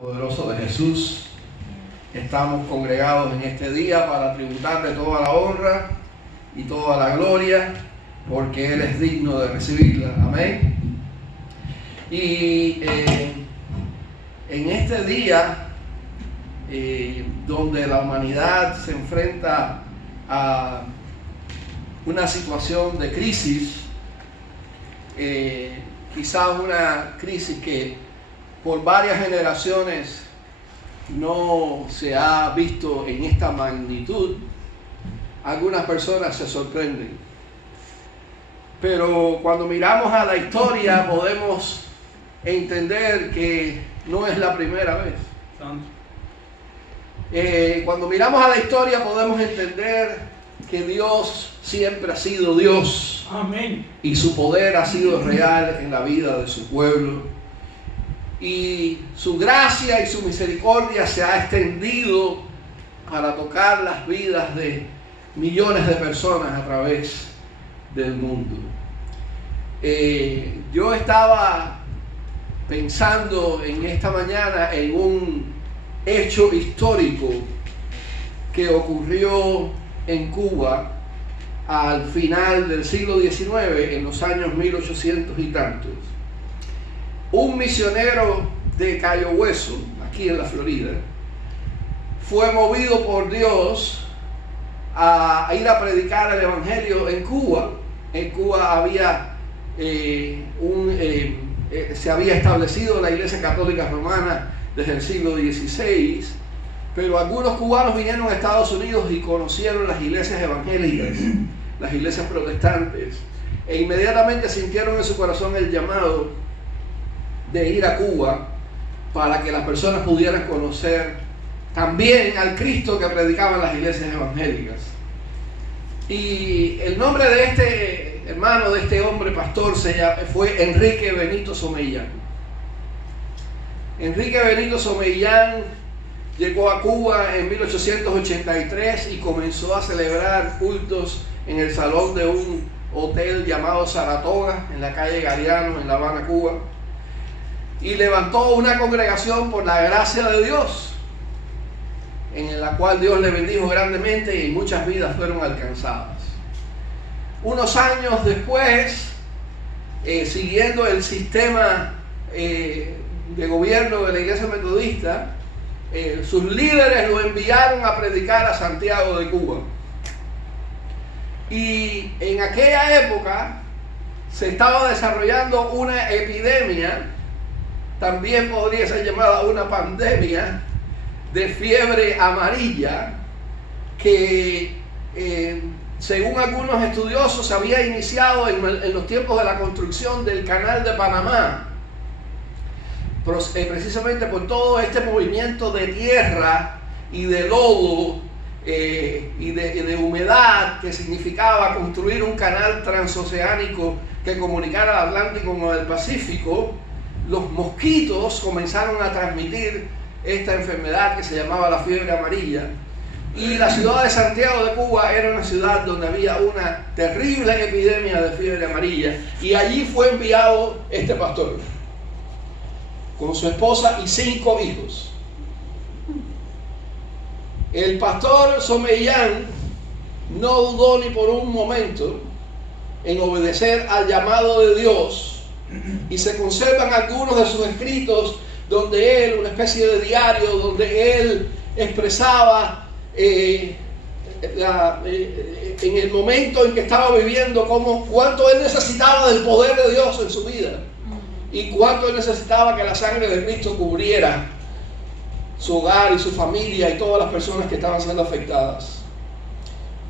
Poderoso de Jesús, estamos congregados en este día para tributarle toda la honra y toda la gloria, porque Él es digno de recibirla. Amén. Y en este día, donde la humanidad se enfrenta a una situación de crisis, quizás una crisis que por varias generaciones no se ha visto en esta magnitud, algunas personas se sorprenden. Pero cuando miramos a la historia podemos entender que no es la primera vez. Cuando miramos a la historia podemos entender que Dios siempre ha sido Dios. Amén. Y su poder ha sido real en la vida de su pueblo. Y su gracia y su misericordia se ha extendido para tocar las vidas de millones de personas a través del mundo. Yo estaba pensando en esta mañana en un hecho histórico que ocurrió en Cuba al final del siglo XIX, en los años 1800 y tantos. Un misionero de Cayo Hueso, aquí en la Florida, fue movido por Dios a ir a predicar el Evangelio en Cuba. En Cuba se había establecido la Iglesia Católica Romana desde el siglo XVI, pero algunos cubanos vinieron a Estados Unidos y conocieron las iglesias evangélicas, las iglesias protestantes, e inmediatamente sintieron en su corazón el llamado de ir a Cuba para que las personas pudieran conocer también al Cristo que predicaban las iglesias evangélicas. Y el nombre de este hermano, de este hombre pastor, fue Enrique Benito Somellán. Enrique Benito Somellán llegó a Cuba en 1883 y comenzó a celebrar cultos en el salón de un hotel llamado Saratoga, en la calle Gariano, en La Habana, Cuba. Y levantó una congregación por la gracia de Dios, en la cual Dios le bendijo grandemente y muchas vidas fueron alcanzadas. Unos años después, siguiendo el sistema de gobierno de la Iglesia Metodista, sus líderes lo enviaron a predicar a Santiago de Cuba. Y en aquella época se estaba desarrollando una epidemia, también podría ser llamada una pandemia, de fiebre amarilla, que según algunos estudiosos se había iniciado en los tiempos de la construcción del Canal de Panamá, precisamente por todo este movimiento de tierra y de lodo y de humedad que significaba construir un canal transoceánico que comunicara el Atlántico con el Pacífico. Los mosquitos comenzaron a transmitir esta enfermedad que se llamaba la fiebre amarilla, y la ciudad de Santiago de Cuba era una ciudad donde había una terrible epidemia de fiebre amarilla, y allí fue enviado este pastor con su esposa y 5 hijos. El pastor Somellán no dudó ni por un momento en obedecer al llamado de Dios, y se conservan algunos de sus escritos donde él, una especie de diario, donde él expresaba en el momento en que estaba viviendo cuánto él necesitaba del poder de Dios en su vida y cuánto él necesitaba que la sangre de Cristo cubriera su hogar y su familia y todas las personas que estaban siendo afectadas.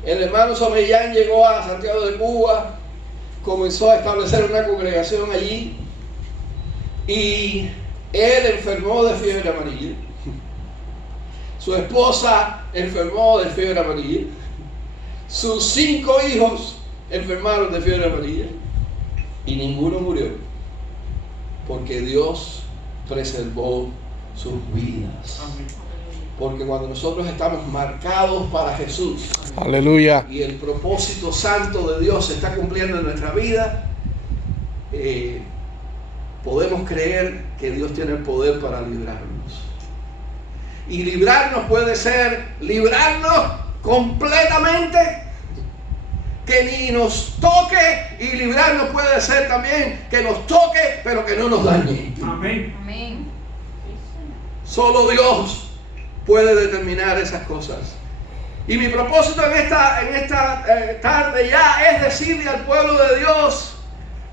El hermano Somellán llegó a Santiago de Cuba, comenzó a establecer una congregación allí, y él enfermó de fiebre amarilla. Su esposa enfermó de fiebre amarilla. Sus 5 hijos enfermaron de fiebre amarilla. Y ninguno murió, porque Dios preservó sus vidas. Porque cuando nosotros estamos marcados para Jesús, aleluya, y el propósito santo de Dios se está cumpliendo en nuestra vida, podemos creer que Dios tiene el poder para librarnos. Y librarnos puede ser librarnos completamente, que ni nos toque, y librarnos puede ser también que nos toque, pero que no nos dañe. Amén. Amén. Solo Dios puede determinar esas cosas. Y mi propósito en esta tarde ya es decirle al pueblo de Dios,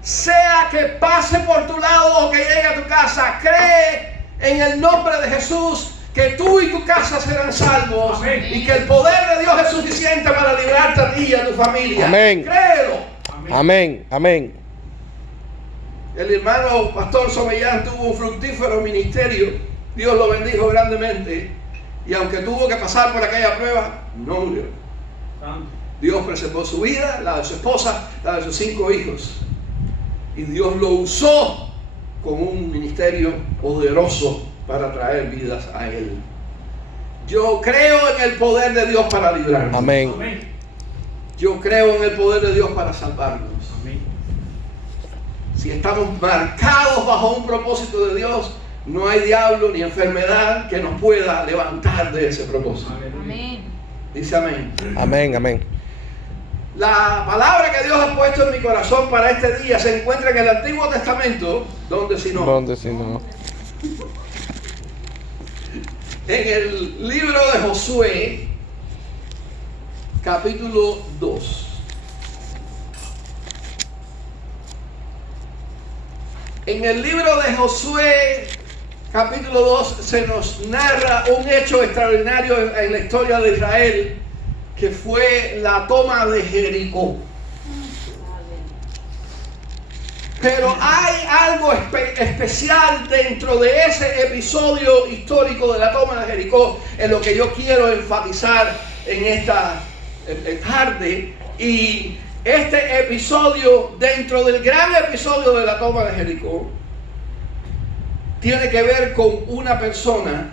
sea que pase por tu lado o que llegue a tu casa, cree en el nombre de Jesús que tú y tu casa serán salvos. Amén. Y que el poder de Dios es suficiente para librarte a ti y a tu familia. Amén. Créelo. Amén, amén. El hermano Pastor Somellán tuvo un fructífero ministerio. Dios lo bendijo grandemente. Y aunque tuvo que pasar por aquella prueba, no murió. Santo. Dios preservó su vida, la de su esposa, la de sus 5 hijos. Y Dios lo usó con un ministerio poderoso para traer vidas a Él. Yo creo en el poder de Dios para librarnos. Amén. Amén. Yo creo en el poder de Dios para salvarnos. Amén. Si estamos marcados bajo un propósito de Dios, no hay diablo ni enfermedad que nos pueda levantar de ese propósito. Amén. Dice amén. Amén, amén. La palabra que Dios ha puesto en mi corazón para este día se encuentra en el Antiguo Testamento, donde si no, ¿Dónde si no? en el libro de Josué, capítulo 2. En el libro de Josué, capítulo 2, se nos narra un hecho extraordinario en la historia de Israel, que fue la toma de Jericó. Pero hay algo especial dentro de ese episodio histórico de la toma de Jericó, en lo que yo quiero enfatizar en esta tarde. Y este episodio, dentro del gran episodio de la toma de Jericó, tiene que ver con una persona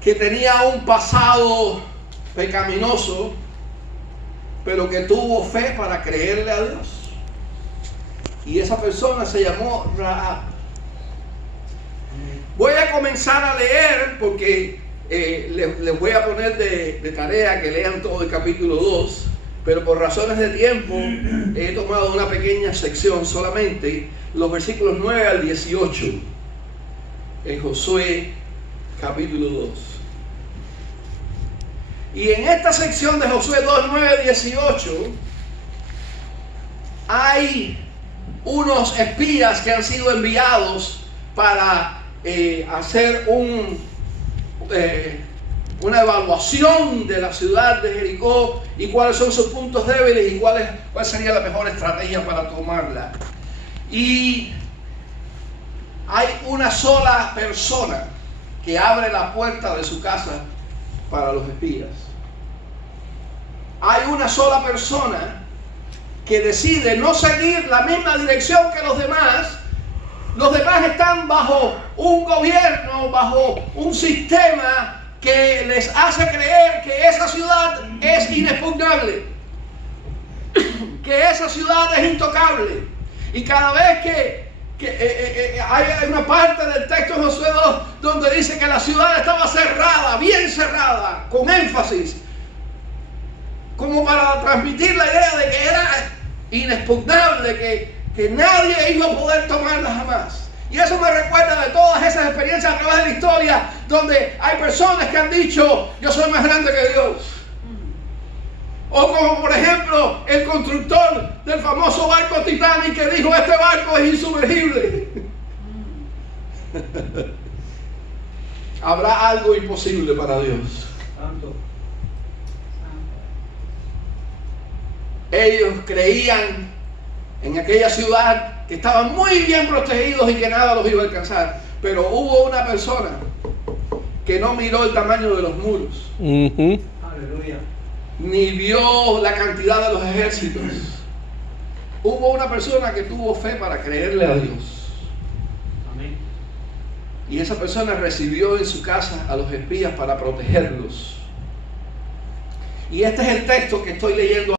que tenía un pasado pecaminoso, pero que tuvo fe para creerle a Dios. Y esa persona se llamó Rahab. Voy a comenzar a leer porque les voy a poner de tarea que lean todo el capítulo 2, pero por razones de tiempo he tomado una pequeña sección solamente, los versículos 9 al 18, en Josué capítulo 2. Y en esta sección de Josué 2, 9, 18, hay unos espías que han sido enviados para hacer una evaluación de la ciudad de Jericó y cuáles son sus puntos débiles y cuál sería la mejor estrategia para tomarla. Y hay una sola persona que abre la puerta de su casa para los espías. Hay una sola persona que decide no seguir la misma dirección que los demás. Los demás están bajo un gobierno, bajo un sistema que les hace creer que esa ciudad es inexpugnable, que esa ciudad es intocable. Y cada vez que hay una parte del texto de Josué 2 donde dice que la ciudad estaba cerrada, bien cerrada, con énfasis, como para transmitir la idea de que era inexpugnable, que nadie iba a poder tomarla jamás. Y eso me recuerda de todas esas experiencias a través de la historia, donde hay personas que han dicho, yo soy más grande que Dios. O como por ejemplo el constructor del famoso barco Titanic, que dijo, este barco es insumergible. ¿Habrá algo imposible para Dios? Santo. Ellos creían en aquella ciudad que estaban muy bien protegidos y que nada los iba a alcanzar. Pero hubo una persona que no miró el tamaño de los muros, Aleluya. ni vio la cantidad de los ejércitos. Hubo una persona que tuvo fe para creerle a Dios. Amén. Y esa persona recibió en su casa a los espías para protegerlos. Y este es el texto que estoy leyendo